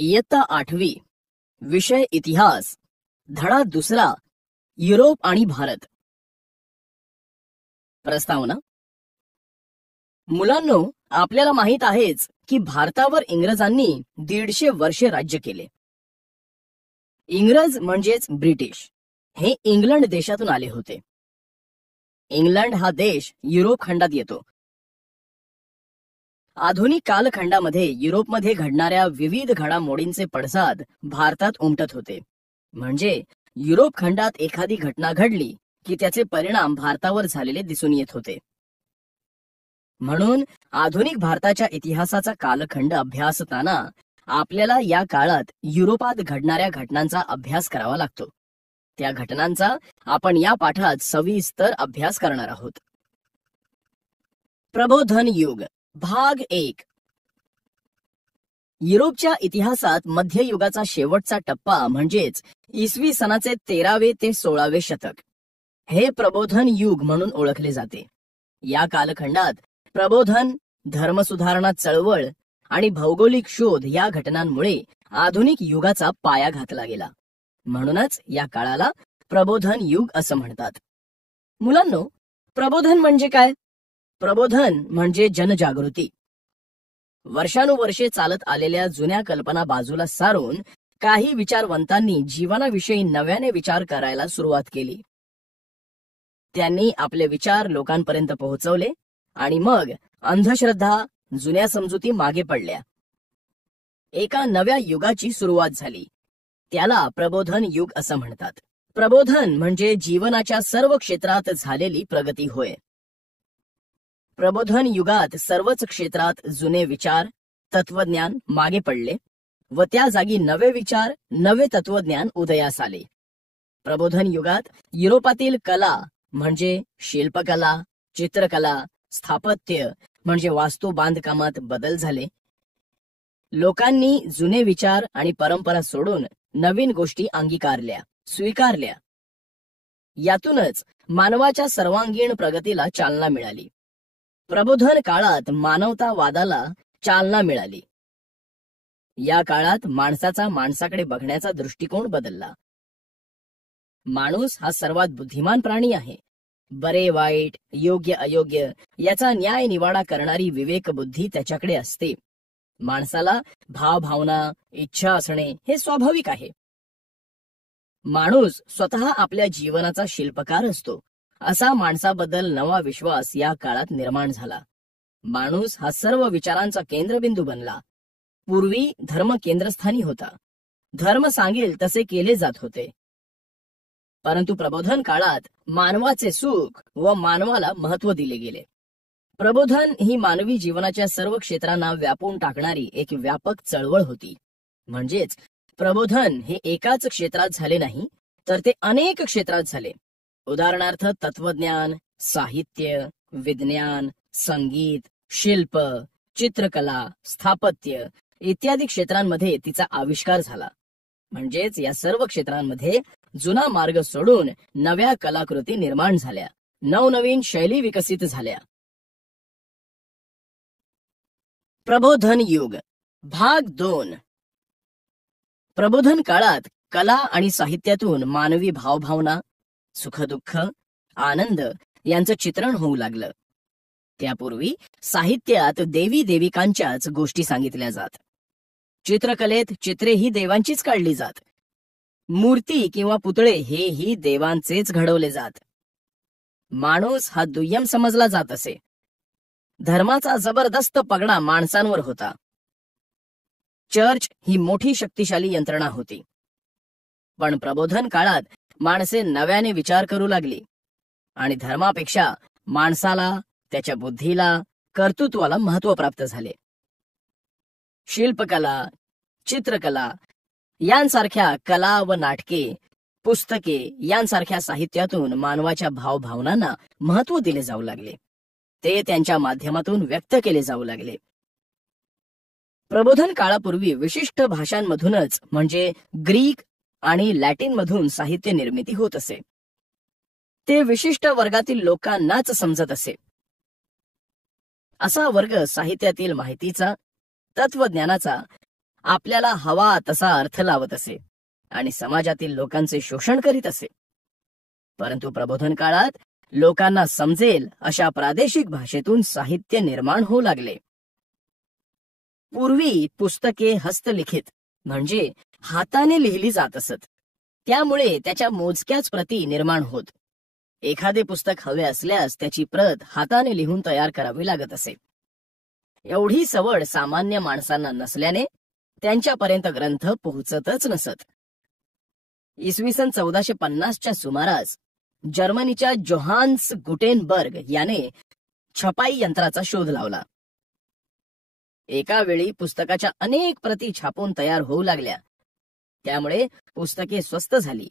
इयत्ता 8वी, विषय इतिहास, धडा 2, युरोप आणि भारत. प्रस्तावना. मुलांनो, आपल्याला माहित आहेच की भारतावर इंग्रजांनी 150 वर्षे राज्य केले. इंग्रज म्हणजेच ब्रिटिश हे इंग्लंड देशातून आले होते. इंग्लंड हा देश युरोप खंडात येतो. आधुनिक कालखंडामध्ये युरोपमध्ये घडणाऱ्या विविध घडामोडींचे पडसाद भारतात उमटत होते. म्हणजे युरोप खंडात एखादी घटना घडली की त्याचे परिणाम भारतावर झालेले दिसून येत होते. म्हणून आधुनिक भारताच्या इतिहासाचा कालखंड अभ्यासताना आपल्याला या काळात युरोपात घडणाऱ्या घटनांचा अभ्यास करावा लागतो. त्या घटनांचा आपण या पाठात सविस्तर अभ्यास करणार आहोत. प्रबोधन युग भाग 1. युरोपच्या इतिहासात मध्ययुगाचा शेवटचा टप्पा म्हणजेच इसवी सनाचे 13वे ते 16वे शतक हे प्रबोधन युग म्हणून ओळखले जाते. या कालखंडात प्रबोधन, धर्मसुधारणा चळवळ आणि भौगोलिक शोध या घटनांमुळे आधुनिक युगाचा पाया घातला गेला. म्हणूनच या काळाला प्रबोधन युग असं म्हणतात. मुलांनो, प्रबोधन म्हणजे काय? प्रबोधन म्हणजे जनजागृती. वर्षानुवर्षे चालत आलेल्या जुन्या कल्पना बाजूला सारून काही विचारवंतांनी जीवनाविषयी नव्याने विचार करायला सुरुवात केली. त्यांनी आपले विचार लोकांपर्यंत पोहोचवले आणि मग अंधश्रद्धा, जुन्या समजुती मागे पडल्या. एका नव्या युगाची सुरुवात झाली. त्याला प्रबोधन युग असं म्हणतात. प्रबोधन म्हणजे जीवनाच्या सर्व क्षेत्रात झालेली प्रगती होय. प्रबोधन युगात सर्वच क्षेत्रात जुने विचार, तत्वज्ञान मागे पडले व त्या जागी नवे विचार, नवे तत्वज्ञान उदयास आले. प्रबोधन युगात युरोपातील कला म्हणजे शिल्पकला, चित्रकला, स्थापत्य म्हणजे वास्तू बांधकामात बदल झाले. लोकांनी जुने विचार आणि परंपरा सोडून नवीन गोष्टी अंगीकारल्या, स्वीकारल्या. यातूनच मानवाच्या सर्वांगीण प्रगतीला चालना मिळाली. प्रबोधन काळात मानवतावादाला चालना मिळाली. या काळात माणसाचा माणसाकडे बघण्याचा दृष्टिकोन बदलला. माणूस हा सर्वात बुद्धिमान प्राणी आहे. बरे वाईट, योग्य अयोग्य याचा न्याय निवाडा करणारी विवेक बुद्धी त्याच्याकडे असते. माणसाला भावभावना, इच्छा असणे हे स्वाभाविक आहे. माणूस स्वतः आपल्या जीवनाचा शिल्पकार असतो, असा माणसाबद्दल नवा विश्वास या काळात निर्माण झाला. माणूस हा सर्व विचारांचा केंद्रबिंदू बनला. पूर्वी धर्म केंद्रस्थानी होता. धर्म सांगेल तसे केले जात होते. परंतु प्रबोधन काळात मानवाचे सुख व मानवाला महत्त्व दिले गेले. प्रबोधन ही मानवी जीवनाच्या सर्व क्षेत्रांना व्यापून टाकणारी एक व्यापक चळवळ होती. म्हणजेच प्रबोधन हे एकाच क्षेत्रात झाले नाही, तर ते अनेक क्षेत्रात झाले. उदाहरणार्थ तत्वज्ञान, साहित्य, विज्ञान, संगीत, शिल्प, चित्रकला, स्थापत्य इत्यादी क्षेत्रांमध्ये तिचा आविष्कार झाला. म्हणजेच या सर्व क्षेत्रांमध्ये जुना मार्ग सोडून नव्या कलाकृती निर्माण झाल्या, नवनवीन शैली विकसित झाल्या. प्रबोधन युग भाग 2. प्रबोधन काळात कला आणि साहित्यातून मानवी भावभावना, सुखदुःख, आनंद यांचं चित्रण होऊ लागलं. त्यापूर्वी साहित्यात देवी देविकांच्याच गोष्टी सांगितल्या जात. चित्रकलेत चित्रेही देवांचीच काढली जात. मूर्ती किंवा पुतळे हेही देवांचेच घडवले जात. माणूस हा दुय्यम समजला जात असे. धर्माचा जबरदस्त पगडा माणसांवर होता. चर्च ही मोठी शक्तिशाली यंत्रणा होती. पण प्रबोधन काळात माणसे नव्याने विचार करू लागली आणि धर्मापेक्षा माणसाला, त्याच्या बुद्धीला, कर्तृत्वाला महत्त्व प्राप्त झाले. शिल्पकला, चित्रकला यांसारख्या कला व नाटके, पुस्तके यांसारख्या साहित्यातून मानवाच्या भावभावनांना महत्त्व दिले जाऊ लागले. ते त्यांच्या माध्यमातून व्यक्त केले जाऊ लागले. प्रबोधन काळापूर्वी विशिष्ट भाषांमधूनच म्हणजे ग्रीक आणि लॅटिन मधून साहित्य निर्मिती होत असे. ते विशिष्ट वर्गातील लोकांनाच समजत असे. असा वर्ग साहित्यातील माहितीचा, तत्वज्ञानाचा आपल्याला हवा तसा अर्थ लावत असे आणि समाजातील लोकांचे शोषण करीत असे. परंतु प्रबोधन काळात लोकांना समजेल अशा प्रादेशिक भाषेतून साहित्य निर्माण होऊ लागले. पूर्वी पुस्तके हस्तलिखित म्हणजे हाताने लिहिली जात असत. त्यामुळे त्याच्या मोजक्याच प्रती निर्माण होत. एखादे पुस्तक हवे असल्यास त्याची प्रत हाताने लिहून तयार करावी लागत असे. एवढी सवड सामान्य माणसांना नसल्याने त्यांच्यापर्यंत ग्रंथ पोहोचतच नसत. इसवी सन 1450च्या सुमारास जर्मनीच्या जोहान्स गुटेनबर्ग याने छपाई यंत्राचा शोध लावला. एका वेळी पुस्तकाच्या अनेक प्रती छापून तयार होऊ लागल्या. त्यामुळे पुस्तके स्वस्त झाली.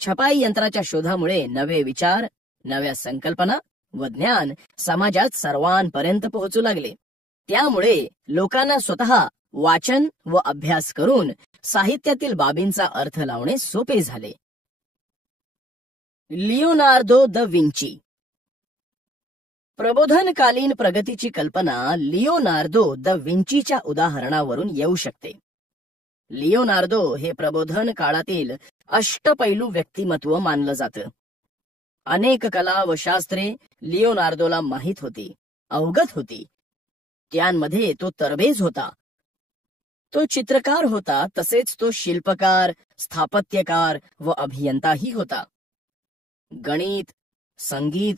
छपाई यंत्राच्या शोधामुळे नवे विचार, नव्या संकल्पना व ज्ञान समाजात सर्वांपर्यंत पोहोचू लागले. त्यामुळे लोकांना स्वतः वाचन व अभ्यास करून साहित्यातील बाबींचा अर्थ लावणे सोपे झाले. Leonardo the Vinci. प्रबोधनकालीन प्रगतीची कल्पना लिओनार्दो द विंचीच्या उदाहरणावरून येऊ शकते. लिओनार्दो हे प्रबोधन काळातील अष्टपैलू व्यक्तिमत्व मानलं जातं. अनेक कला व शास्त्रे लिओनार्दोला माहीत होती, अवगत होती. त्यांमध्ये तो तरबेज होता. तो चित्रकार होता, तसेच तो शिल्पकार, स्थापत्यकार व अभियंताही होता. गणित, संगीत,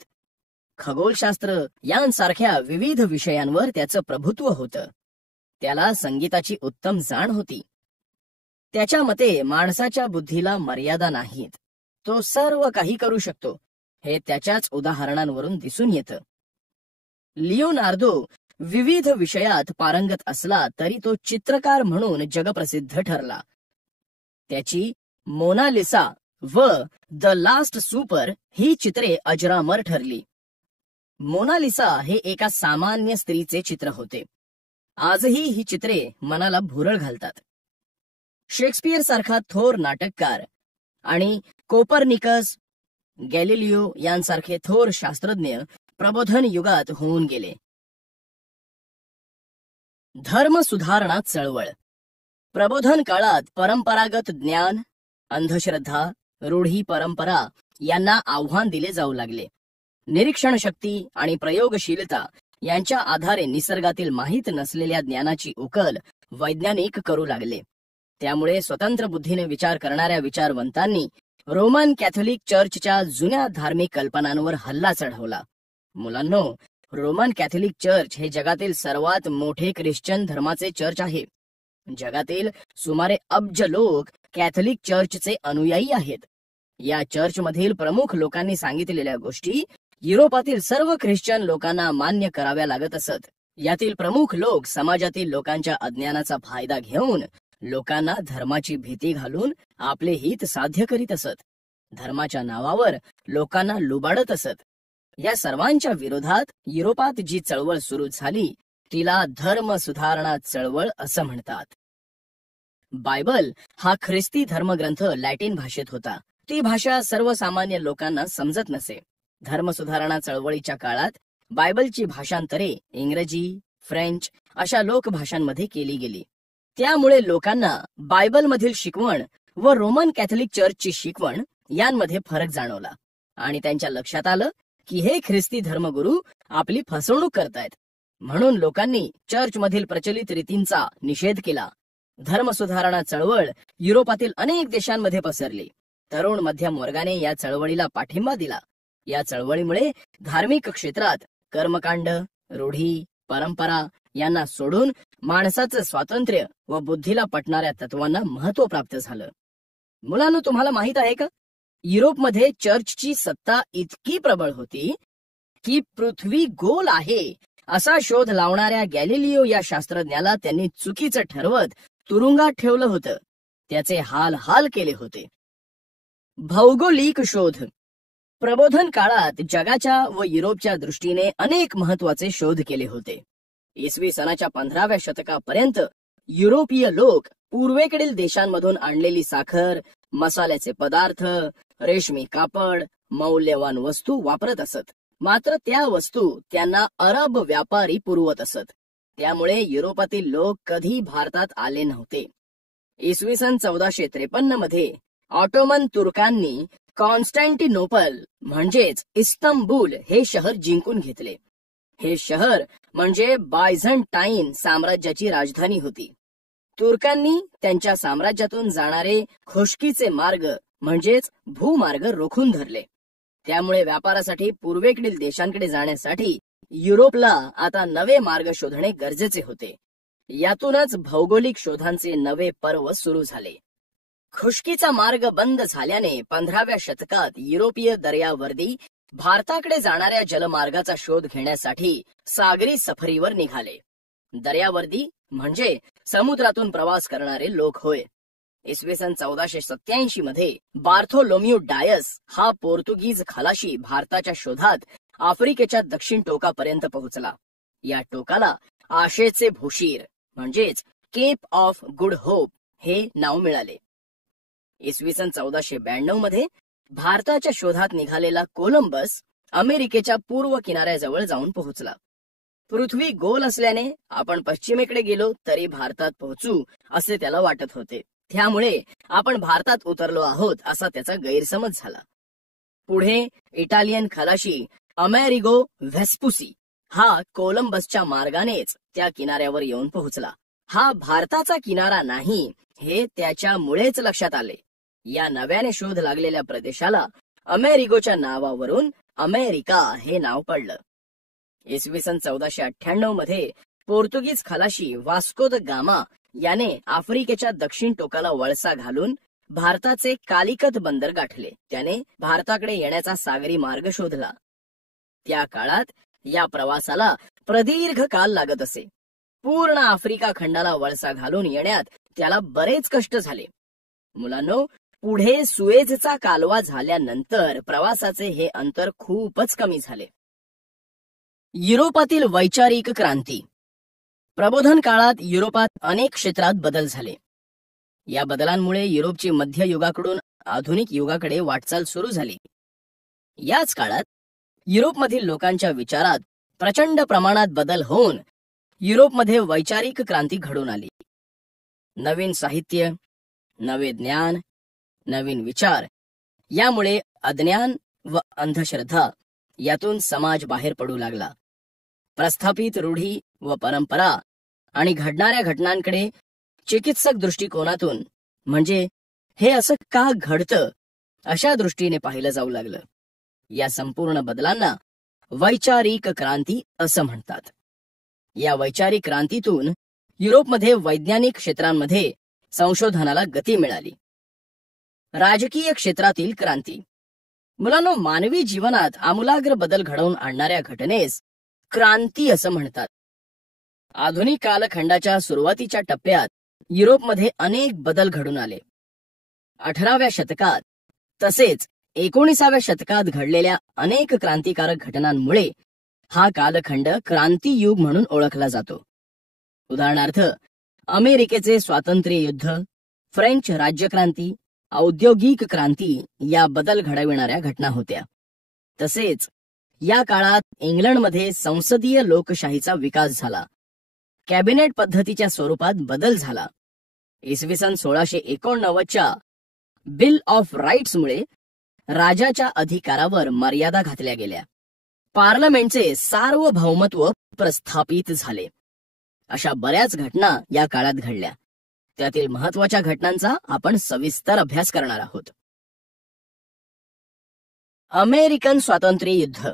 खगोलशास्त्र यांसारख्या विविध विषयांवर त्याचं प्रभुत्व होतं. त्याला संगीताची उत्तम जाण होती. त्याच्या मते माणसाच्या बुद्धीला मर्यादा नाहीत. तो सर्व काही करू शकतो हे त्याच्याच उदाहरणांवरून दिसून येतं. लिओनार्दो विविध विषयात पारंगत असला तरी तो चित्रकार म्हणून जगप्रसिद्ध ठरला. त्याची मोनालिसा व द लास्ट सुपर ही चित्रे अजरामर ठरली. मोनालिसा हे एका सामान्य स्त्रीचे चित्र होते. आजही ही चित्रे मनाला भुरळ घालतात. शेक्सपियर सारखा थोर नाटककार आणि कोपर्निकस, गॅलिलिओ यांसारखे थोर शास्त्रज्ञ प्रबोधन युगात होऊन गेले. धर्म सुधारणा चळवळ. प्रबोधन काळात परंपरागत ज्ञान, अंधश्रद्धा, रूढी परंपरा यांना आव्हान दिले जाऊ लागले. निरीक्षण शक्ती आणि प्रयोगशीलता यांच्या आधारे निसर्गातील माहीत नसलेल्या ज्ञानाची उकल वैज्ञानिक करू लागले. त्यामुळे स्वतंत्र बुद्धीने विचार करणाऱ्या विचारवंतांनी रोमन कॅथोलिक चर्चच्या जुन्या धार्मिक कल्पनांवर हल्ला चढवला. मुलांनो, रोमन कॅथोलिक चर्च हे जगातील सर्वात मोठे ख्रिश्चन धर्माचे चर्च आहे. जगातील सुमारे अब्ज लोक कॅथोलिक चर्चचे अनुयायी आहेत. या चर्चमधील प्रमुख लोकांनी सांगितलेल्या गोष्टी युरोपातील सर्व ख्रिश्चन लोकांना मान्य कराव्या लागत असत. यातील प्रमुख लोक समाजातील लोकांच्या अज्ञानाचा फायदा घेऊन लोकांना धर्माची भीती घालून आपले हित साध्य करीत असत. धर्माच्या नावावर लोकांना लुबाडत असत. या सर्वांच्या विरोधात युरोपात जी चळवळ सुरू झाली तिला धर्म सुधारणा चळवळ असं म्हणतात. बायबल हा ख्रिस्ती धर्मग्रंथ लॅटिन भाषेत होता. ती भाषा सर्वसामान्य लोकांना समजत नसे. धर्म सुधारणा चळवळीच्या काळात बायबलची भाषांतरे इंग्रजी, फ्रेंच अशा लोकभाषांमध्ये केली गेली. त्यामुळे लोकांना बायबलमधील शिकवण व रोमन कॅथोलिक चर्चची शिकवण यांमध्ये फरक जाणवला आणि त्यांच्या लक्षात आलं की हे ख्रिस्ती धर्मगुरू आपली फसवणूक करतायत. म्हणून लोकांनी चर्चमधील प्रचलित रीतींचा निषेध केला. धर्मसुधारणा चळवळ युरोपातील अनेक देशांमध्ये पसरली. तरुण मध्यम वर्गाने या चळवळीला पाठिंबा दिला. या चळवळीमुळे धार्मिक क्षेत्रात कर्मकांड, रूढी, परंपरा यांना सोडून माणसाचं स्वातंत्र्य व बुद्धीला पटणाऱ्या तत्वांना महत्व प्राप्त झालं. मुलांनो, तुम्हाला माहित आहे का, युरोपमध्ये चर्चची सत्ता इतकी प्रबळ होती की पृथ्वी गोल आहे असा शोध लावणाऱ्या गॅलिलिओ या शास्त्रज्ञाला त्यांनी चुकीचं ठरवत तुरुंगात ठेवलं होतं. त्याचे हाल हाल केले होते. भौगोलिक शोध. प्रबोधन काळात जगाच्या व युरोपच्या दृष्टीने अनेक महत्वाचे शोध केले होते. इसवी सनाच्या 15व्या शतकापर्यंत युरोपीय लोक पूर्वेकडील देशांमधून आणलेली साखर, मसाल्याचे पदार्थ, रेशमी कापड, मौल्यवान वस्तू वापरत असत. मात्र त्या वस्तू त्यांना अरब व्यापारी पुरवत असत. त्यामुळे युरोपातील लोक कधी भारतात आले नव्हते. इसवी सन 1453 मध्ये ऑटोमन तुर्कांनी कॉन्स्टँटिनोपल म्हणजेच इस्तंबूल हे शहर जिंकून घेतले. हे शहर म्हणजे बायझंटाईन साम्राज्याची राजधानी होती. तुर्कांनी त्यांच्या साम्राज्यातून जाणारे खुष्कीचे मार्ग म्हणजेच भूमार्ग रोखून धरले. त्यामुळे व्यापारासाठी पूर्वेकडील देशांकडे जाण्यासाठी युरोपला आता नवे मार्ग शोधणे गरजेचे होते. यातूनच भौगोलिक शोधांचे नवे पर्व सुरू झाले. खुष्कीचा मार्ग बंद झाल्याने 15व्या शतकात युरोपीय दर्यावर्दी भारताकडे जाणाऱ्या जलमार्गाचा शोध घेण्यासाठी सागरी सफरीवर निघाले. दर्यावर्दी म्हणजे समुद्रातून प्रवास करणारे लोक होय. इसवी सन 1487 मध्ये बार्थोलोम्यू डायस हा पोर्तुगीज खलाशी भारताच्या शोधात आफ्रिकेच्या दक्षिण टोकापर्यंत पोहोचला. या टोकाला आशेचे भूशीर म्हणजेच केप ऑफ गुड होप हे नाव मिळाले. इसवी सन 1492 मध्ये भारताच्या शोधात निघालेला कोलंबस अमेरिकेच्या पूर्व किनाऱ्याजवळ जाऊन पोहोचला. पृथ्वी गोल असल्याने आपण पश्चिमेकडे गेलो तरी भारतात पोहोचू असे त्याला वाटत होते. त्यामुळे आपण भारतात उतरलो आहोत असा त्याचा गैरसमज झाला. पुढे इटालियन खलाशी अमेरिगो व्हेस्पुसी हा कोलंबसच्या मार्गानेच त्या किनाऱ्यावर येऊन पोहोचला. हा भारताचा किनारा नाही हे त्याच्यामुळेच लक्षात आले. या नव्याने शोध लागलेल्या प्रदेशाला अमेरिगोच्या नावावरून अमेरिका हे नाव पडलं. इसवी सन 1498 मध्ये पोर्तुगीज खलाशी वास्को द गामा याने आफ्रिकेच्या दक्षिण टोकाला वळसा घालून भारताचे कालिकत बंदर गाठले. त्याने भारताकडे येण्याचा सागरी मार्ग शोधला. त्या काळात या प्रवासाला प्रदीर्घ काल लागत असे. पूर्ण आफ्रिका खंडाला वळसा घालून येण्यात त्याला बरेच कष्ट झाले. मुलांनो, पुढे सुएझचा कालवा झाल्यानंतर प्रवासाचे हे अंतर खूपच कमी झाले. युरोपातील वैचारिक क्रांती. प्रबोधन काळात युरोपात अनेक क्षेत्रात बदल झाले. या बदलांमुळे युरोपची मध्ययुगाकडून आधुनिक युगाकडे वाटचाल सुरू झाली. याच काळात युरोपमधील लोकांच्या विचारात प्रचंड प्रमाणात बदल होऊन युरोपमध्ये वैचारिक क्रांती घडून आली. नवीन साहित्य, नवे ज्ञान, नवीन विचार यामुळे अज्ञान व अंधश्रद्धा यातून समाज बाहेर पडू लागला. प्रस्थापित रूढी व परंपरा आणि घडणाऱ्या घटनांकडे चिकित्सक दृष्टिकोनातून म्हणजे हे असं का घडतं अशा दृष्टीने पाहिलं जाऊ लागलं. या संपूर्ण बदलांना वैचारिक क्रांती असं म्हणतात. या वैचारिक क्रांतीतून युरोपमध्ये वैज्ञानिक क्षेत्रांमध्ये संशोधनाला गती मिळाली. राजकीय क्षेत्रातील क्रांती. मुलांनो, मानवी जीवनात आमूलाग्र बदल घडवून आणणाऱ्या घटनेस क्रांती असं म्हणतात. आधुनिक कालखंडाच्या सुरुवातीच्या टप्प्यात युरोपमध्ये अनेक बदल घडून आले. 18व्या शतकात तसेच 19व्या शतकात घडलेल्या अनेक क्रांतिकारक घटनांमुळे हा कालखंड क्रांतियुग म्हणून ओळखला जातो. उदाहरणार्थ, अमेरिकेचे स्वातंत्र्य युद्ध, फ्रेंच राज्यक्रांती, औद्योगिक क्रांती या बदल घडविणाऱ्या घटना होत्या. तसेच या काळात इंग्लंडमध्ये संसदीय लोकशाहीचा विकास झाला. कॅबिनेट पद्धतीच्या स्वरूपात बदल झाला. इसवी सन 1689च्या बिल ऑफ राईट्समुळे राजाच्या अधिकारावर मर्यादा घातल्या गेल्या. पार्लमेंटचे सार्वभौमत्व प्रस्थापित झाले. अशा बऱ्याच घटना या काळात घडल्या. त्यातील महत्वाच्या घटनांचा आपण सविस्तर अभ्यास करणार आहोत. अमेरिकन स्वातंत्र्य युद्ध.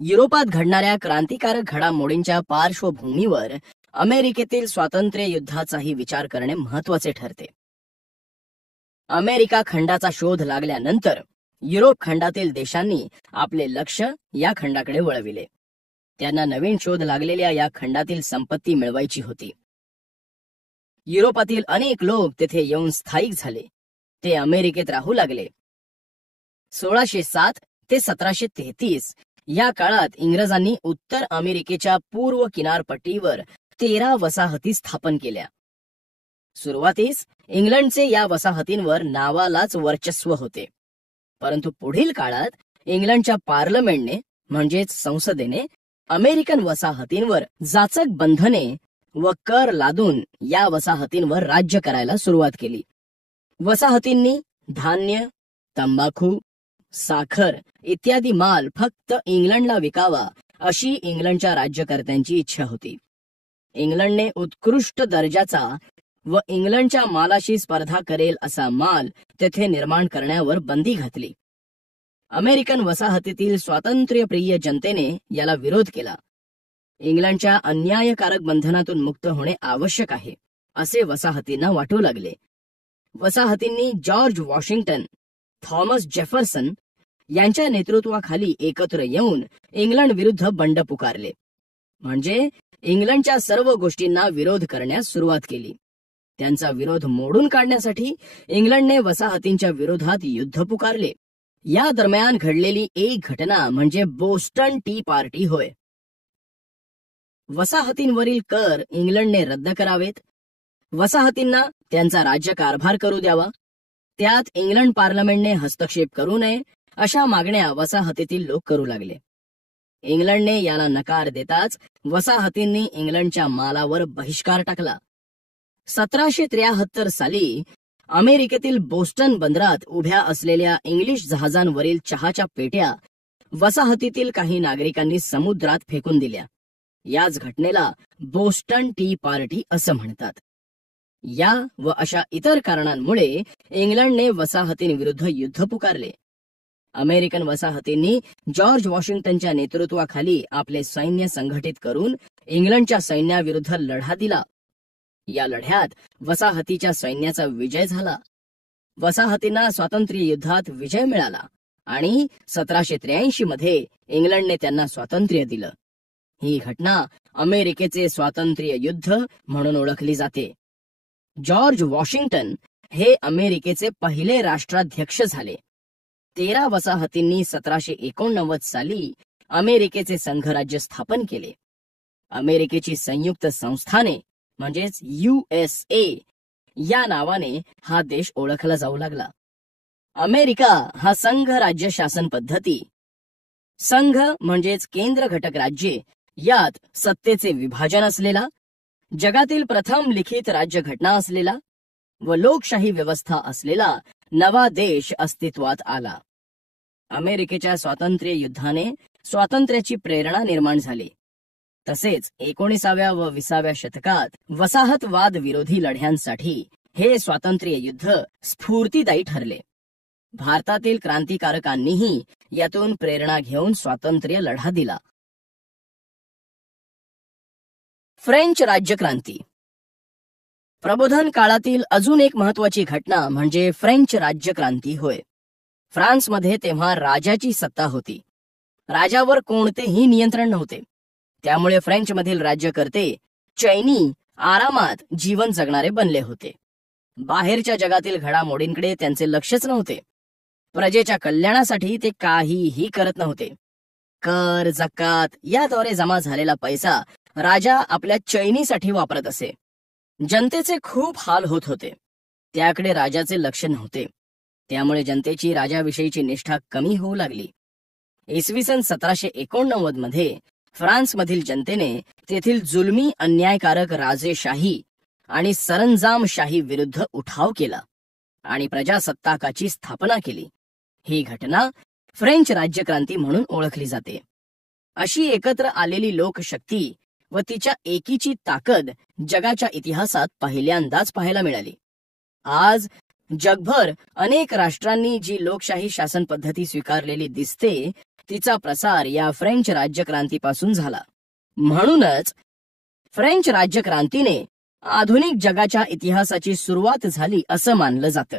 युरोपात घडणाऱ्या क्रांतिकारक घडामोडींच्या पार्श्वभूमीवर अमेरिकेतील स्वातंत्र्य युद्धाचाही विचार करणे महत्वाचे ठरते. अमेरिका खंडाचा शोध लागल्यानंतर युरोप खंडातील देशांनी आपले लक्ष या खंडाकडे वळविले. त्यांना नवीन शोध लागलेल्या या खंडातील संपत्ती मिळवायची होती. युरोपातील अनेक लोक तेथे येऊन स्थायिक झाले. ते अमेरिकेत राहू लागले. 1607 ते 1733 या काळात इंग्रजांनी उत्तर अमेरिकेच्या पूर्व किनारपट्टीवर 13 वसाहती स्थापन केल्या. सुरुवातीस इंग्लंडचे या वसाहतींवर नावालाच वर्चस्व होते. परंतु पुढील काळात इंग्लंडच्या पार्लमेंटने म्हणजेच संसदेने अमेरिकन वसाहतींवर जाचक बंधने व कर लादून या वसाहतींवर राज्य करायला सुरुवात केली. वसाहतींनी धान्य, तंबाखू, साखर इत्यादी माल फक्त इंग्लंडला विकावा अशी इंग्लंडच्या राज्यकर्त्यांची इच्छा होती. इंग्लंडने उत्कृष्ट दर्जाचा व इंग्लंडच्या मालाशी स्पर्धा करेल असा माल तेथे निर्माण करण्यावर बंदी घातली. अमेरिकन वसाहतीतील स्वातंत्र्यप्रिय जनतेने याला विरोध केला. इंग्लंडच्या अन्यायकारक बंधनातून मुक्त होणे आवश्यक आहे असे वसाहतींना वाटू लागले. वसाहतींनी जॉर्ज वॉशिंग्टन, थॉमस जेफरसन यांच्या नेतृत्वाखाली एकत्र येऊन इंग्लंड विरुद्ध बंड पुकारले. म्हणजे इंग्लंडच्या सर्व गोष्टींना विरोध करण्यास सुरुवात केली. त्यांचा विरोध मोडून काढण्यासाठी इंग्लंडने वसाहतींच्या विरोधात युद्ध पुकारले. या दरम्यान घडलेली एक घटना म्हणजे बोस्टन टी पार्टी होय. वसाहतींवरील कर इंग्लंडने रद्द करावेत, वसाहतींना त्यांचा राज्यकारभार करू द्यावा, त्यात इंग्लंड पार्लमेंटने हस्तक्षेप करू नये अशा मागण्या वसाहतीतील लोक करू लागले. इंग्लंडने याला नकार देताच वसाहतींनी इंग्लंडच्या मालावर बहिष्कार टाकला. 1773 साली अमेरिकेतील बोस्टन बंदरात उभ्या असलेल्या इंग्लिश जहाजांवरील चहाच्या पेट्या वसाहतीतील काही नागरिकांनी समुद्रात फेकून दिल्या. याच घटनेला बोस्टन टी पार्टी असं म्हणतात. या व अशा इतर कारणांमुळे इंग्लंडने वसाहतींविरुद्ध युद्ध पुकारले. अमेरिकन वसाहतींनी जॉर्ज वॉशिंग्टनच्या नेतृत्वाखाली आपले सैन्य संघटित करून इंग्लंडच्या सैन्याविरुद्ध लढा दिला. या लढ्यात वसाहतीच्या सैन्याचा विजय झाला. वसाहतींना स्वातंत्र्य युद्धात विजय मिळाला आणि 1783 मध्ये इंग्लंडने त्यांना स्वातंत्र्य दिलं. ही घटना अमेरिकेचे स्वातंत्र्य युद्ध म्हणून ओळखली जाते. जॉर्ज वॉशिंग्टन हे अमेरिकेचे पहिले राष्ट्राध्यक्ष झाले. 13 वसाहतींनी 1789 साली अमेरिकेचे संघराज्य स्थापन केले. अमेरिकेची संयुक्त संस्थाने म्हणजेच USA या नावाने हा देश ओळखला जाऊ लागला. अमेरिका हा संघ राज्य शासन पद्धती, संघ म्हणजेच केंद्र घटक राज्ये यात सत्तेचे विभाजन असलेला, जगातील प्रथम लिखित राज्यघटना असलेला व लोकशाही व्यवस्था असलेला नवा देश अस्तित्वात आला. अमेरिकेच्या स्वातंत्र्य युद्धाने स्वातंत्र्याची प्रेरणा निर्माण झाली. तसेच 19व्या व 20व्या शतकात वसाहतवाद विरोधी लढ्यांसाठी हे स्वातंत्र्य युद्ध स्फूर्तिदायी ठरले. भारतातील क्रांतिकारकांनीही यातून प्रेरणा घेऊन स्वातंत्र्य लढा दिला. फ्रेंच राज्यक्रांती. प्रबोधन काळातील अजून एक महत्वाची घटना म्हणजे फ्रेंच राज्यक्रांती होय. फ्रान्समध्ये तेव्हा राजाची सत्ता होती. राजावर कोणतेही नियंत्रण नव्हते. त्यामुळे फ्रेंचमधील राज्यकर्ते चैनी आरामात जीवन जगणारे बनले होते. बाहेरच्या जगातील घडामोडींकडे त्यांचे लक्षच नव्हते. प्रजेच्या कल्याणासाठी ते काहीही करत नव्हते. कर, जकात याद्वारे जमा झालेला पैसा राजा आपल्या चैनीसाठी वापरत असे. जनतेचे खूप हाल होत होते. त्याकडे राजाचे लक्ष नव्हते. त्यामुळे जनतेची राजाविषयीची निष्ठा कमी होऊ लागली. इसवी सन 1789 मध्ये फ्रान्समधील जनतेने तेथील जुलमी अन्यायकारक राजेशाही आणि सरंजामशाही विरुद्ध उठाव केला आणि प्रजासत्ताकाची स्थापना केली. ही घटना फ्रेंच राज्यक्रांती म्हणून ओळखली जाते. अशी एकत्र आलेली लोकशक्ती व तिच्या एकीची ताकद जगाच्या इतिहासात पहिल्यांदाच पाहायला मिळाली. आज जगभर अनेक राष्ट्रांनी जी लोकशाही शासन पद्धती स्वीकारलेली दिसते तिचा प्रसार या फ्रेंच राज्यक्रांतीपासून झाला. म्हणूनच फ्रेंच राज्यक्रांतीने आधुनिक जगाच्या इतिहासाची सुरुवात झाली असं मानलं जातं.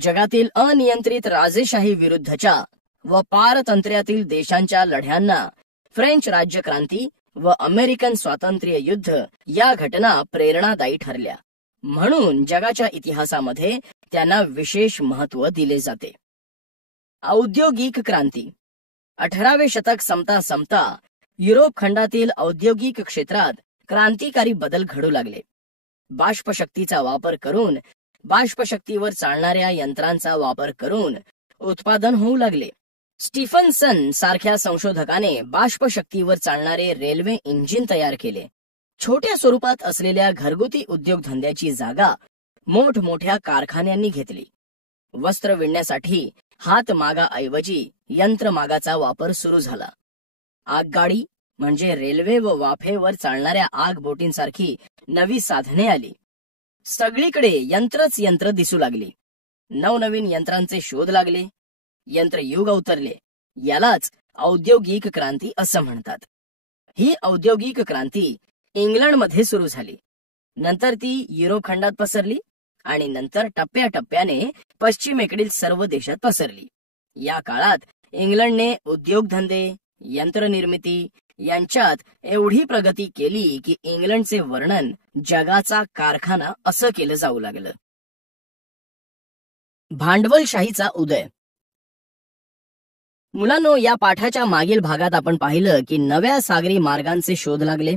जगातील अनियंत्रित राजेशाही विरुद्धच्या व पारतंत्र्यातील देशांच्या लढ्यांना फ्रेंच राज्यक्रांती व अमेरिकन स्वातंत्र्य युद्ध या घटना प्रेरणादायी ठरल्या. म्हणून जगाच्या इतिहासामध्ये त्यांना विशेष महत्त्व दिले जाते. औद्योगिक क्रांती. 18वे शतक संपता संपता युरोप खंडातील औद्योगिक क्षेत्रात क्रांतिकारी बदल घडू लागले. बाष्पशक्तीचा वापर करून, बाष्पशक्तीवर चालणाऱ्या यंत्रांचा वापर करून उत्पादन होऊ लागले. स्टीफन्सन सारख्या संशोधकाने बाष्पशक्तीवर चालणारे रेल्वे इंजिन तयार केले. छोट्या स्वरूपात असलेल्या घरगुती उद्योगधंद्याची जागा मोठमोठ्या कारखान्यांनी घेतली. वस्त्र विणण्यासाठी हातमागाऐवजी यंत्रमागाचा वापर सुरू झाला. आगगाडी म्हणजे रेल्वे व वाफेवर चालणाऱ्या आगबोटींसारखी नवी साधने आली. सगळीकडे यंत्रच यंत्र दिसू लागली. नवनवीन यंत्रांचे शोध लागले. यंत्रयुग अवतरले. यालाच औद्योगिक क्रांती असं म्हणतात. ही औद्योगिक क्रांती इंग्लंडमध्ये सुरू झाली. नंतर ती युरोप खंडात पसरली आणि नंतर टप्प्याटप्प्याने पश्चिमेकडील सर्व देशात पसरली. या काळात इंग्लंडने उद्योगधंदे, यंत्रनिर्मिती यांच्यात एवढी प्रगती केली की इंग्लंडचे वर्णन जगाचा कारखाना असं केलं जाऊ लागलं. भांडवलशाहीचा उदय. मुलांनो, या पाठाच्या मागील भागात आपण पाहिलं की नव्या सागरी मार्गांचे शोध लागले.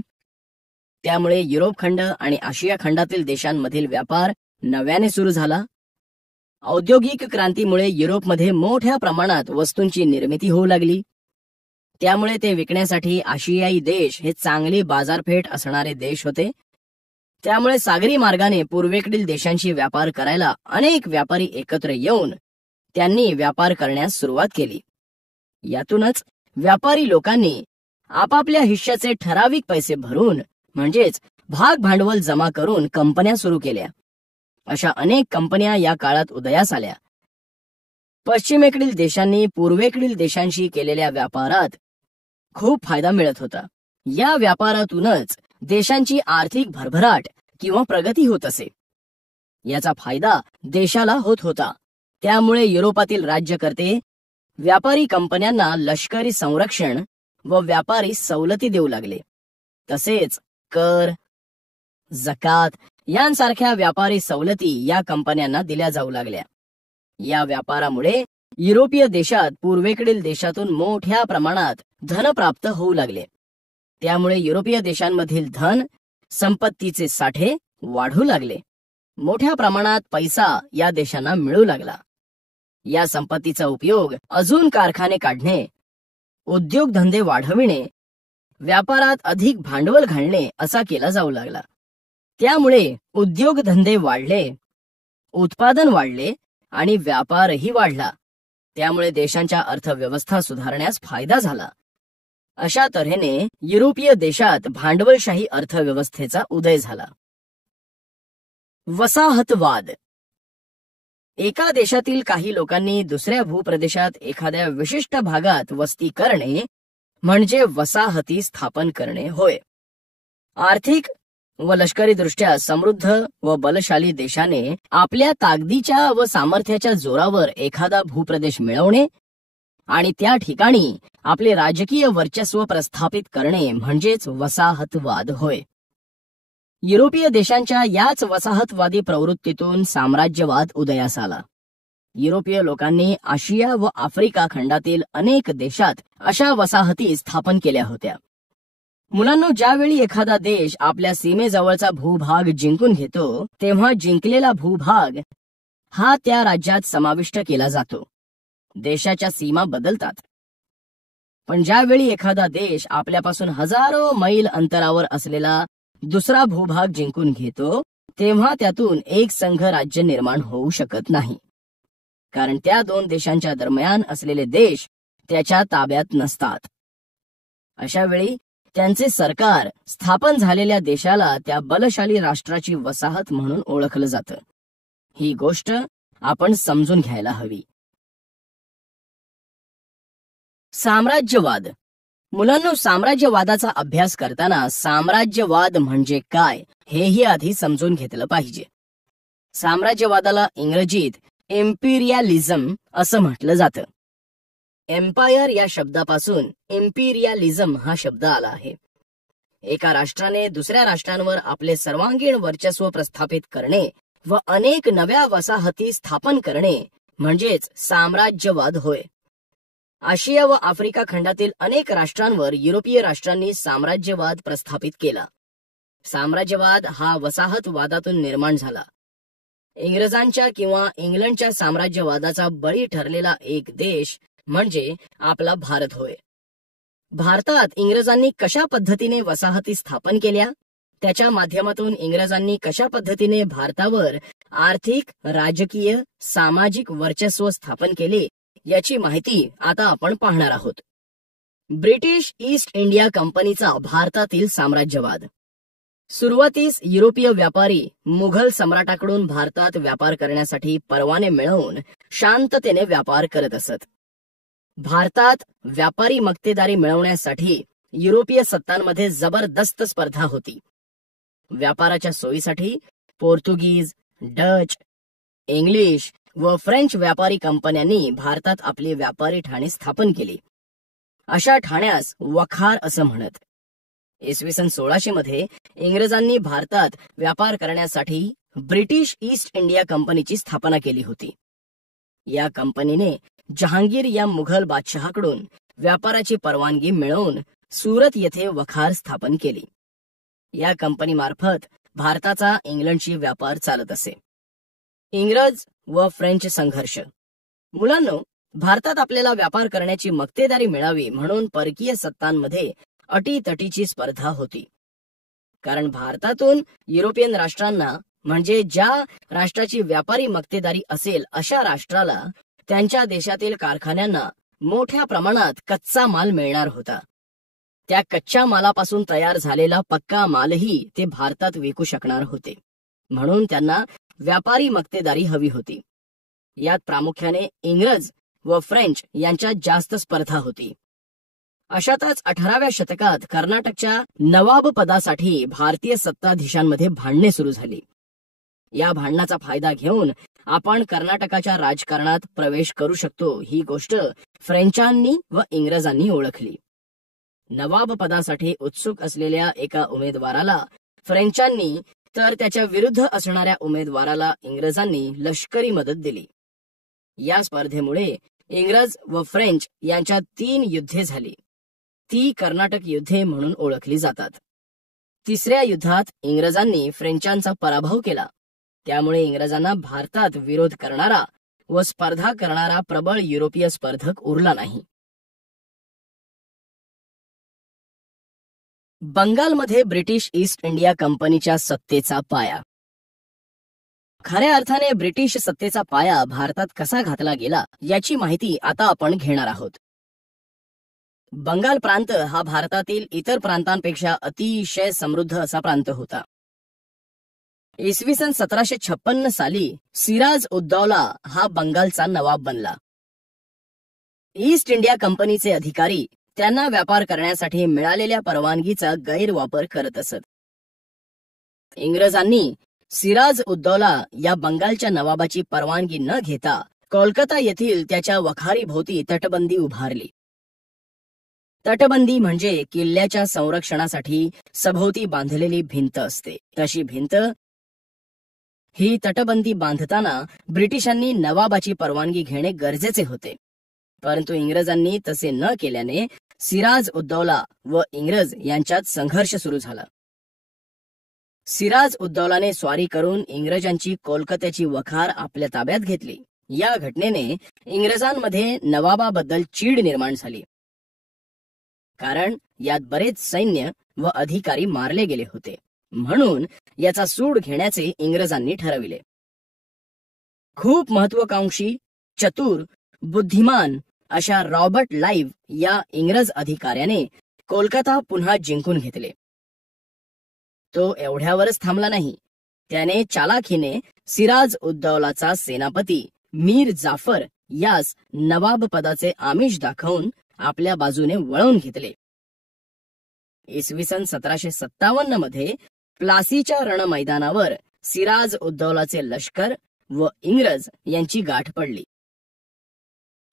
त्यामुळे युरोप खंड आणि आशिया खंडातील देशांमधील व्यापार नव्याने सुरू झाला. औद्योगिक क्रांतीमुळे युरोपमध्ये मोठ्या प्रमाणात वस्तूंची निर्मिती होऊ लागली. त्यामुळे ते विकण्यासाठी आशियाई देश हे चांगली बाजारपेठ असणारे देश होते. त्यामुळे सागरी मार्गाने पूर्वेकडील देशांशी व्यापार करायला अनेक व्यापारी एकत्र येऊन त्यांनी व्यापार करण्यास सुरुवात केली. यातूनच व्यापारी लोकांनी आपापल्या हिश्श्याचे ठराविक पैसे भरून म्हणजेच भाग भांडवल जमा करून कंपन्या सुरू केल्या. अशा अनेक कंपन्या या काळात उदयास आल्या. पश्चिमेकडील देशांनी पूर्वेकडील देशांशी केलेल्या व्यापारात खूप फायदा मिळत होता. या व्यापारातूनच देशांची आर्थिक भरभराट किंवा प्रगती होत असे. याचा फायदा देशाला होत होता. त्यामुळे युरोपातील राज्यकर्ते व्यापारी कंपन्यांना लष्करी संरक्षण व व्यापारी सवलती देऊ लागले. तसेच कर, जकात यांसारख्या व्यापारी सवलती या कंपन्यांना दिल्या जाऊ लागल्या. या व्यापारामुळे युरोपीय देशात पूर्वेकडील देशातून मोठ्या प्रमाणात धन प्राप्त होऊ लागले. त्यामुळे युरोपीय देशांमधील धन संपत्तीचे साठे वाढू लागले. मोठ्या प्रमाणात पैसा या देशांना मिळू लागला. या संपत्तीचा उपयोग अजून कारखाने काढणे, उद्योगधंदे वाढविणे, व्यापारात अधिक भांडवल घालणे असा केला जाऊ लागला. त्यामुळे उद्योगधंदे वाढले, उत्पादन वाढले आणि व्यापारही वाढला. त्यामुळे देशांच्या अर्थव्यवस्था सुधारण्यास फायदा झाला. अशा तऱ्हेने युरोपीय देशात भांडवलशाही अर्थव्यवस्थेचा उदय झाला. वसाहतवाद. एका देशातील काही लोकांनी दुसऱ्या भूप्रदेशात एखाद्या विशिष्ट भागात वस्ती करणे म्हणजे वसाहती स्थापन करणे होय. आर्थिक व लष्करीदृष्ट्या समृद्ध व बलशाली देशाने आपल्या ताकदीच्या व सामर्थ्याच्या जोरावर एखादा भूप्रदेश मिळवणे आणि त्या ठिकाणी आपले राजकीय वर्चस्व प्रस्थापित करणे म्हणजेच वसाहतवाद होय. युरोपीय देशांच्या याच वसाहतवादी प्रवृत्तीतून साम्राज्यवाद उदयास आला. युरोपीय लोकांनी आशिया व आफ्रिका खंडातील अनेक देशात अशा वसाहती स्थापन केल्या होत्या. मुलांनो, ज्यावेळी एखादा देश आपल्या सीमेजवळचा भूभाग जिंकून घेतो तेव्हा जिंकलेला भूभाग हा त्या राज्यात समाविष्ट केला जातो. देशाच्या सीमा बदलतात. पण ज्यावेळी एखादा देश आपल्यापासून हजारो मैल अंतरावर असलेला दुसरा भूभाग जिंकून घेतो तेव्हा त्यातून एक संघ राज्य निर्माण होऊ शकत नाही. कारण त्या दोन देशांच्या दरम्यान असलेले देश त्याच्या ताब्यात नसतात. अशा वेळी त्यांचे सरकार स्थापन झालेल्या देशाला त्या बलशाली राष्ट्राची वसाहत म्हणून ओळखलं जातं. ही गोष्ट आपण समजून घ्यायला हवी. साम्राज्यवाद. मुलांनो, साम्राज्यवादाचा अभ्यास करताना साम्राज्यवाद म्हणजे काय हेही आधी समजून घेतलं पाहिजे. साम्राज्यवादाला इंग्रजीत इम्पिरियालिझम असं म्हटलं जातं. एम्पायर या शब्दापासून इम्पिरियालिझम हा शब्द आला आहे. एका राष्ट्राने दुसऱ्या राष्ट्रांवर आपले सर्वांगीण वर्चस्व प्रस्थापित करणे व अनेक नव्या वसाहती स्थापन करणे म्हणजेच साम्राज्यवाद होय. आशिया व आफ्रिका खंडातील अनेक राष्ट्रांवर युरोपीय राष्ट्रांनी साम्राज्यवाद प्रस्थापित केला. साम्राज्यवाद हा वसाहतवादातून निर्माण झाला. इंग्रजांच्या किंवा इंग्लंडच्या साम्राज्यवादाचा बळी ठरलेला एक देश म्हणजे आपला भारत होय. भारतात इंग्रजांनी कशा पद्धतीने वसाहती स्थापन केल्या, त्याच्या माध्यमातून इंग्रजांनी कशा पद्धतीने भारतावर आर्थिक, राजकीय, सामाजिक वर्चस्व स्थापन केले, याची माहिती आता आपण पाहणार आहोत. ब्रिटिश ईस्ट इंडिया कंपनीचा भारतातील साम्राज्यवाद. सुरुवातीस युरोपीय व्यापारी मुघल सम्राटाकडून भारतात व्यापार करण्यासाठी परवाने मिळवून शांततेने व्यापार करत असत. भारतात व्यापारी मक्तेदारी मिळवण्यासाठी युरोपीय सत्तांमध्ये जबरदस्त स्पर्धा होती. व्यापाराच्या सोयीसाठी पोर्तुगीज, डच, इंग्लिश व फ्रेंच व्यापारी कंपन्यांनी भारतात आपली व्यापारी ठाणे स्थापन केली. अशा ठाण्यास वखार असं म्हणत. इसवी सन 1600 मध्ये इंग्रजांनी भारतात व्यापार करण्यासाठी ब्रिटिश ईस्ट इंडिया कंपनीची स्थापना केली होती. या कंपनीने जहांगीर या मुघल बादशहाकडून व्यापाराची परवानगी मिळवून सुरत येथे वखार स्थापन केली. या कंपनीमार्फत भारताचा इंग्लंडशी व्यापार चालत असे. इंग्रज व फ्रेंच संघर्ष. मुलांनो, भारतात आपल्याला व्यापार करण्याची मक्तेदारी मिळावी म्हणून परकीय सत्तांमध्ये अटीतटीची स्पर्धा होती. कारण भारतातून युरोपियन राष्ट्रांना, म्हणजे ज्या राष्ट्राची व्यापारी मक्तेदारी असेल अशा राष्ट्राला, त्यांच्या देशातील कारखान्यांना मोठ्या प्रमाणात कच्चा माल मिळणार होता. त्या कच्च्या मालापासून तयार झालेला पक्का मालही ते भारतात विकू शकणार होते. म्हणून त्यांना व्यापारी मक्तेदारी हवी होती. यात प्रामुख्याने इंग्रज व फ्रेंच यांच्यात जास्त स्पर्धा होती. अशातच 18व्या शतकात कर्नाटकच्या नवाब पदासाठी भारतीय सत्ताधीशांमध्ये भांडणे सुरू झाली. या भांडणाचा फायदा घेऊन आपण कर्नाटकाच्या राजकारणात प्रवेश करू शकतो, ही गोष्ट फ्रेंचांनी व इंग्रजांनी ओळखली. नवाब पदासाठी उत्सुक असलेल्या एका उमेदवाराला फ्रेंचांनी तर त्याच्या विरुद्ध असणाऱ्या उमेदवाराला इंग्रजांनी लष्करी मदत दिली. या स्पर्धेमुळे इंग्रज व फ्रेंच यांच्यात 3 युद्धे झाली. ती कर्नाटक युद्धे म्हणून ओळखली जातात. 3ऱ्या युद्धात इंग्रजांनी फ्रेंचांचा पराभव केला. त्यामुळे इंग्रजांना भारतात विरोध करणारा व स्पर्धा करणारा प्रबळ युरोपीय स्पर्धक उरला नाही. बंगालमध्ये ब्रिटिश ईस्ट इंडिया कंपनीच्या सत्तेचा पाया. खऱ्या अर्थाने ब्रिटिश सत्तेचा पाया भारतात कसा घातला गेला, याची माहिती आता आपण घेणार आहोत. बंगाल प्रांत हा भारतातील इतर प्रांतांपेक्षा अतिशय समृद्ध असा प्रांत होता. इसवी सन 1756 साली सिराज उद्दौला हा बंगालचा नवाब बनला. ईस्ट इंडिया कंपनीचे अधिकारी त्यांना व्यापार करण्यासाठी मिळालेल्या परवानगीचा गैरवापर करत असत. इंग्रजांनी सिराज उद्दौला या बंगालच्या नवाबाची परवानगी न घेता कोलकाता येथील त्याच्या वखारीभोवती तटबंदी उभारली. तटबंदी म्हणजे किल्ल्याच्या संरक्षणासाठी सभोवती बांधलेली भिंत असते. तशी भिंत. ही तटबंदी बांधताना ब्रिटिशांनी नवाबाची परवानगी घेणे गरजेचे होते. परंतु इंग्रजांनी तसे न केल्याने सिराज उद्दौला व इंग्रज यांच्यात संघर्ष सुरू झाला. सिराज उद्दौलाने स्वारी करून इंग्रजांची कोलकात्याची वखार आपल्या ताब्यात घेतली. या घटनेने इंग्रजांमध्ये नवाबाबद्दल चीड निर्माण झाली. कारण यात बरेच सैन्य व अधिकारी मारले गेले होते. म्हणून याचा सूड घेण्याचे इंग्रजांनी ठरविले. खूप महत्वाकांक्षी, चतुर, बुद्धिमान अशा रॉबर्ट लाईव्ह या इंग्रज अधिकाऱ्याने कोलकाता पुन्हा जिंकून घेतले. तो एवढ्यावरच थांबला नाही. त्याने चालाखीने सिराज उद्दौलाचा सेनापती मीर जाफर यास नवाब पदाचे आमिष दाखवून आपल्या बाजूने वळवून घेतले. इसवी सन 1757 मध्ये प्लासीच्या रणमैदानावर सिराज उद्दौलाचे लष्कर व इंग्रज यांची गाठ पडली.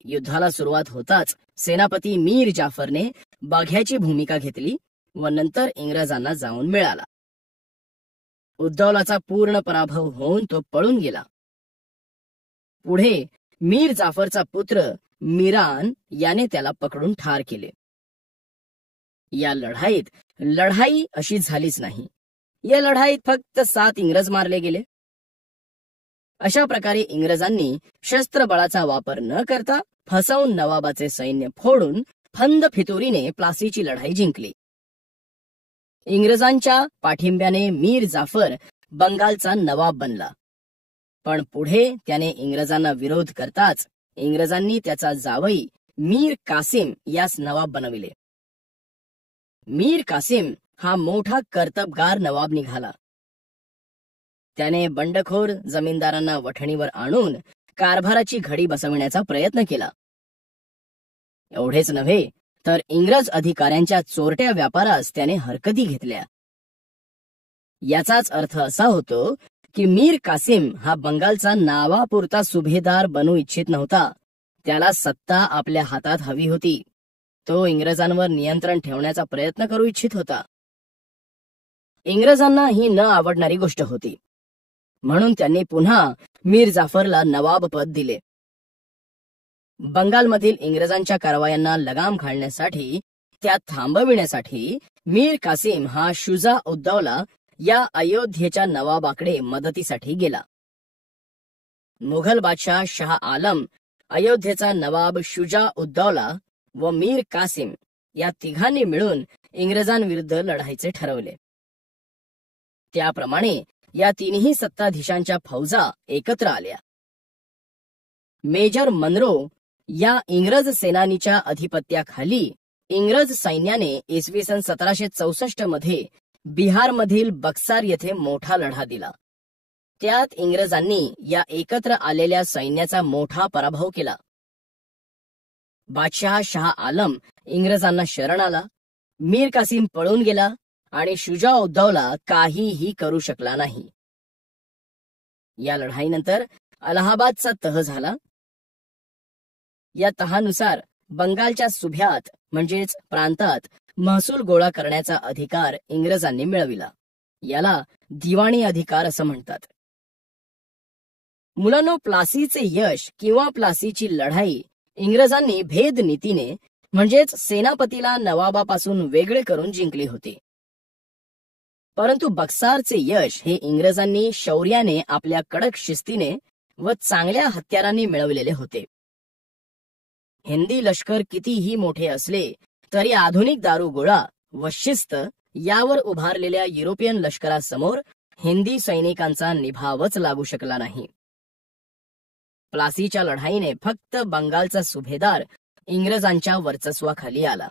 युद्धाला सुरुवात होताच सेनापती मीर जाफरने बाघ्याची भूमिका घेतली व नंतर इंग्रजांना जाऊन मिळाला. उद्दौलाचा पूर्ण पराभव होऊन तो पळून गेला. पुढे मीर जाफरचा पुत्र मिरान याने त्याला पकडून ठार केले. या लढाईत लढाई अशी झालीच नाही. या लढाईत फक्त 7 इंग्रज मारले गेले. अशा प्रकारे इंग्रजांनी शस्त्रबळाचा वापर न करता फसवून नवाबाचे सैन्य फोडून फंद फितुरीने प्लासीची लढाई जिंकली. इंग्रजांच्या पाठिंब्याने मीर जाफर बंगालचा नवाब बनला. पण पुढे त्याने इंग्रजांना विरोध करताच इंग्रजांनी त्याचा जावई मीर कासिम यास नवाब बनविले. मीर कासिम हा मोठा कर्तबगार नवाब निघाला. त्याने बंडखोर जमीनदारांना वठणीवर आणून कारभाराची घडी बसविण्याचा प्रयत्न केला. एवढेच नव्हे तर इंग्रज अधिकाऱ्यांच्या चोरट्या व्यापारास त्याने हरकती घेतल्या. याचाच अर्थ असा होतो की मीर कासिम हा बंगालचा नावापुरता सुभेदार बनू इच्छित नव्हता. त्याला सत्ता आपल्या हातात हवी होती. तो इंग्रजांवर नियंत्रण ठेवण्याचा प्रयत्न करू इच्छित होता. इंग्रजांना ही न आवडणारी गोष्ट होती. म्हणून त्यांनी पुन्हा मीर जाफरला नवाब पद दिले. बंगालमधील इंग्रजांच्या कारवायांना लगाम घालण्यासाठी, त्या थांबविण्यासाठी मीर कासिम हा शुजा उद्दौला या अयोध्येच्या नवाबाकडे मदतीसाठी गेला. मुघल बादशाह शाह आलम, अयोध्येचा नवाब शुजा उद्दौला व मीर कासिम या तिघांनी मिळून इंग्रजांविरुद्ध लढायचे ठरवले. त्याप्रमाणे या तिन्ही सत्ताधीशांच्या फौजा एकत्र आल्या. मेजर मनरो या इंग्रज सेनानीच्या अधिपत्याखाली इंग्रज सैन्याने इसवी सन 1764 मध्ये बिहारमधील बक्सार येथे मोठा लढा दिला. त्यात इंग्रजांनी या एकत्र आलेल्या सैन्याचा मोठा पराभव केला. बादशाह शाह आलम इंग्रजांना शरण आला. मीर कासिम पळून गेला आणि शुजा उद्दौला काहीही करू शकला नाही. या लढाईनंतर अलाहाबादचा तह झाला. या तहानुसार बंगालच्या सुभ्यात म्हणजेच प्रांतात महसूल गोळा करण्याचा अधिकार इंग्रजांनी मिळविला. याला दिवाणी अधिकार असं म्हणतात. मुलांनो, प्लासीचे यश किंवा प्लासीची लढाई इंग्रजांनी भेद नीतीने म्हणजेच सेनापतीला नवाबापासून वेगळे करून जिंकली होती. परंतु बक्सारचे यश हे इंग्रजांनी शौर्याने, आपल्या कडक शिस्तीने व चांगल्या हत्यारांनी मिळवलेले होते. हिंदी लष्कर कितीही मोठे असले तरी आधुनिक दारुगोळा व शिस्त यावर उभारलेल्या युरोपियन लष्करासमोर हिंदी सैनिकांचा निभावच लागू शकला नाही. प्लासीच्या लढाईने फक्त बंगालचा सुभेदार इंग्रजांच्या वर्चस्वाखाली आला.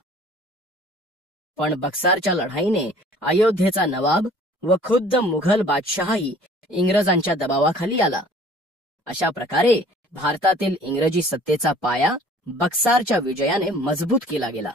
पण बक्सारच्या लढाईने अयोध्येचा नवाब व खुद्द मुघल बादशहाही इंग्रजांच्या दबावाखाली आला. अशा प्रकारे भारतातील इंग्रजी सत्तेचा पाया बक्सारच्या विजयाने मजबूत केला गेला.